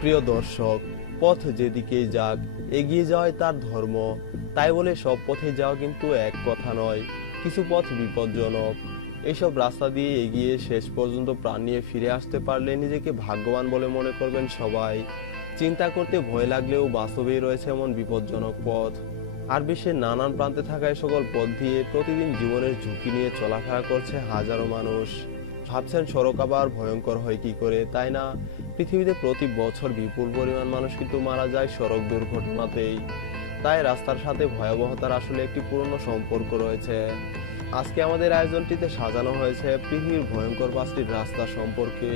প্রিয় দর্শক, পথ যেদিকে যাক, এগিয়ে যাওয়াই তার ধর্ম। তাই বলে সব পথে যাওয়া কিন্তু এক কথা নয়। কিছু পথ বিপজ্জনক। এইসব রাস্তা দিয়ে এগিয়ে শেষ পর্যন্ত প্রাণ নিয়ে ফিরে আসতে পারলে নিজেকে ভাগ্যবান বলে মনে করবেন সবাই। চিন্তা করতে ভয় লাগলেও বাস্তবেই রয়েছে এমন বিপজ্জনক পথ। আর বিশ্বের নানান প্রান্তে থাকা এই সকল পথ দিয়ে প্রতিদিন জীবনের ঝুঁকি নিয়ে চলাফেরা করছে হাজারো মানুষ। ভাবছেন সড়ক আবার ভয়ঙ্কর হয় কি করে, তাই না? পৃথিবীতে প্রতি বছর বিপুল পরিমাণ মানুষ কিন্তু মারা যায় সড়ক দুর্ঘটনাতেই। তাই রাস্তার সাথে ভয়াবহতার আসলে একটি পুরনো সম্পর্ক রয়েছে। আজকে আমাদের আয়োজনটিতে সাজানো হয়েছে পৃথিবীর ভয়ঙ্কর পাঁচটি রাস্তা সম্পর্কে,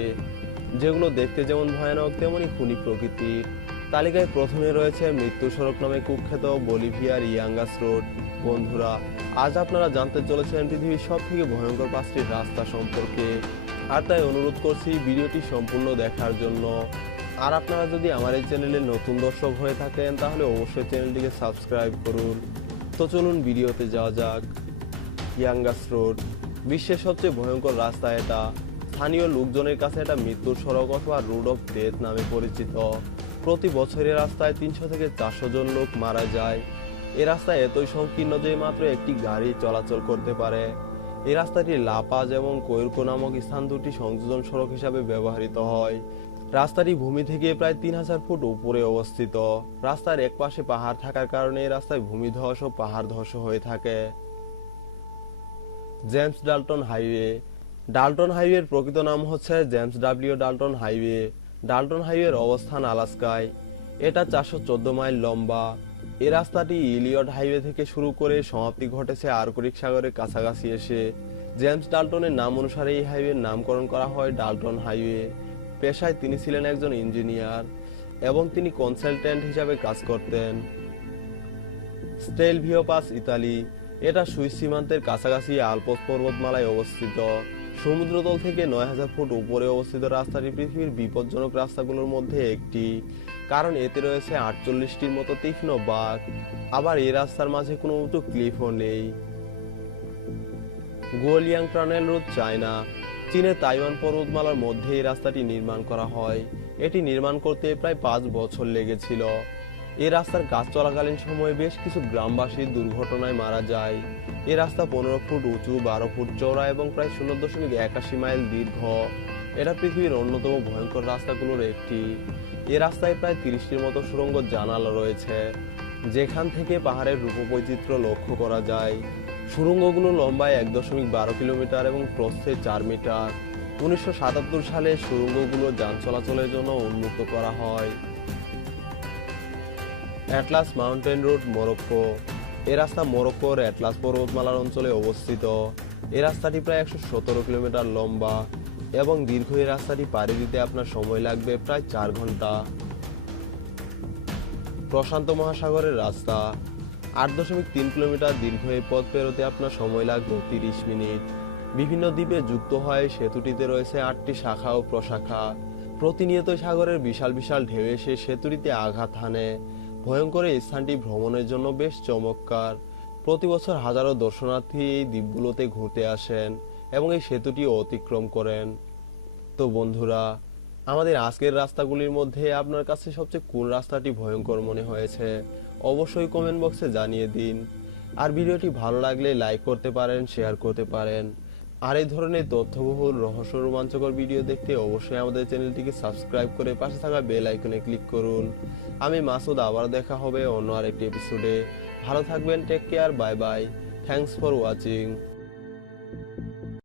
যেগুলো দেখতে যেমন ভয়ানক তেমনই খুনি প্রকৃতির তালিকায় প্রথমে রয়েছে মৃত্যু সড়ক নামে কুখ্যাত বলিভিয়ার ইয়াঙ্গাস রোড। বন্ধুরা, আজ আপনারা জানতে চলেছেন পৃথিবীর সব থেকে ভয়ঙ্কর পাঁচটি রাস্তা সম্পর্কে। আর তাই অনুরোধ করছি ভিডিওটি সম্পূর্ণ দেখার জন্য। আর আপনারা যদি আমার এই চ্যানেলে নতুন দর্শক হয়ে থাকেন, তাহলে অবশ্যই চ্যানেলটিকে সাবস্ক্রাইব করুন। তো চলুন ভিডিওতে যাওয়া যাক। Yungas road. বিশ্বের সবচেয়ে ভয়ঙ্কর রাস্তা এটা। স্থানীয় লোকজনের কাছে এটা মৃত্যুর সড়ক অথবা রোড অফ ডেথ নামে পরিচিত। প্রতি বছরের রাস্তায় তিনশো থেকে চারশো জন লোক মারা যায়। এ রাস্তা এতই সংকীর্ণ যে মাত্র একটি গাড়ি চলাচল করতে পারে। এই রাস্তাটি লাপাজ এবং কৈরকো নামক স্থান দুটি সংযোজন সড়ক হিসাবে ব্যবহৃত হয়। রাস্তাটি ভূমি থেকে প্রায় তিন হাজার ফুট উপরে অবস্থিত। রাস্তার এক পাশে পাহাড় থাকার কারণে এই রাস্তায় ভূমিধস ও পাহাড় ধস হয়ে থাকে। James Dalton highway. ডাল্টন হাইওয়ের প্রকৃত নাম হচ্ছে James W Dalton highway. Dalton হাইওয়ের অবস্থান আলাস্কায়। এটা চারশো চোদ্দ মাইল লম্বা। এ রাস্তাটি ইলিয়ট হাইওয়ে থেকে শুরু করে সমাপ্তি ঘটেছে আর্কটিক সাগরের কাছাকাছি এসে। জেমস ডাল্টনের নাম অনুসারে এই হাইওয়ের নামকরণ করা হয় ডাল্টন হাইওয়ে। পেশায় তিনি ছিলেন একজন ইঞ্জিনিয়ার এবং তিনি কনসালটেন্ট হিসাবে কাজ করতেন। Stelvio pass Italy. এটা সুইস সীমান্তের কাছাকাছি আলপস পর্বতমালায় অবস্থিত। সমুদ্রতল থেকে নয় হাজার ফুট উপরে অবস্থিত রাস্তাটি পৃথিবীর বিপজ্জনক রাস্তাগুলোর মধ্যে একটি। কারণ এতে রয়েছে আটচল্লিশটির মতো তীক্ষ্ণ বাঘ। আবার এই রাস্তার মাঝে কোনো উঁচু ক্লিফও নেই। Guoliang tunnel road, China. চীনের তাইওয়ান পর্বতমালার মধ্যে এই রাস্তাটি নির্মাণ করা হয়। এটি নির্মাণ করতে প্রায় পাঁচ বছর লেগেছিল। এই রাস্তার কাজ চলাকালীন সময়ে বেশ কিছু গ্রামবাসী দুর্ঘটনায় মারা যায়। এ রাস্তা পনেরো ফুট উঁচু, বারো ফুট চওড়া এবং প্রায় শূন্য দশমিক একাশি মাইল দীর্ঘ। এটা পৃথিবীর অন্যতম ভয়ঙ্কর রাস্তাগুলোর একটি। এ রাস্তায় প্রায় তিরিশটির মতো সুড়ঙ্গ জানালা রয়েছে, যেখান থেকে পাহাড়ের রূপবৈচিত্র্য লক্ষ্য করা যায়। সুড়ঙ্গগুলো লম্বায় এক দশমিক বারো কিলোমিটার এবং প্রস্থে চার মিটার। উনিশশো সাতাত্তর সালে সুড়ঙ্গগুলো যান চলাচলের জন্য উন্মুক্ত করা হয়। অ্যাটলাস মাউন্টেন রোড মরক্কো এ রাস্তা মরক্কোর অ্যাটলাস পর্বতমালার অঞ্চলে অবস্থিত। এ রাস্তাটি প্রায় একশো সতেরো কিলোমিটার লম্বা এবং দীর্ঘ এই রাস্তাটি পাড়ি দিতে আপনার সময় লাগবে প্রায় চার ঘণ্টা। প্রশান্ত মহাসাগরের রাস্তা, আট দশমিক তিন কিলোমিটার দীর্ঘ এই পথ পেরোতে আপনার সময় লাগবে তিরিশ মিনিট। বিভিন্ন দ্বীপে যুক্ত হয়, সেতুটিতে রয়েছে আটটি শাখা ও প্রশাখা। প্রতিনিয়ত সাগরের বিশাল বিশাল ঢেউ এসে সেতুটিতে আঘাত হানে। ভয়ঙ্কর এই স্থানটি ভ্রমণের জন্য বেশ চমৎকার। প্রতি বছর হাজারো দর্শনার্থী এই দ্বীপগুলোতে ঘুরতে আসেন এবং এই সেতুটি অতিক্রম করেন। তো বন্ধুরা, আমাদের আজকের রাস্তাগুলির মধ্যে আপনার কাছে সবচেয়ে কোন রাস্তাটি ভয়ঙ্কর মনে হয়েছে, অবশ্যই কমেন্ট বক্সে জানিয়ে দিন। আর ভিডিওটি ভালো লাগলে লাইক করতে পারেন, শেয়ার করতে পারেন। আর এই ধরনের তথ্যবহুল রহস্য রোমাঞ্চকর ভিডিও দেখতে অবশ্যই আমাদের চ্যানেলটিকে সাবস্ক্রাইব করে পাশে থাকা বেল আইকনে ক্লিক করুন। আমি মাসুদ, আবার দেখা হবে অন্য আরেকটি এপিসোডে ভালো থাকবেন take care bye bye thanks for watching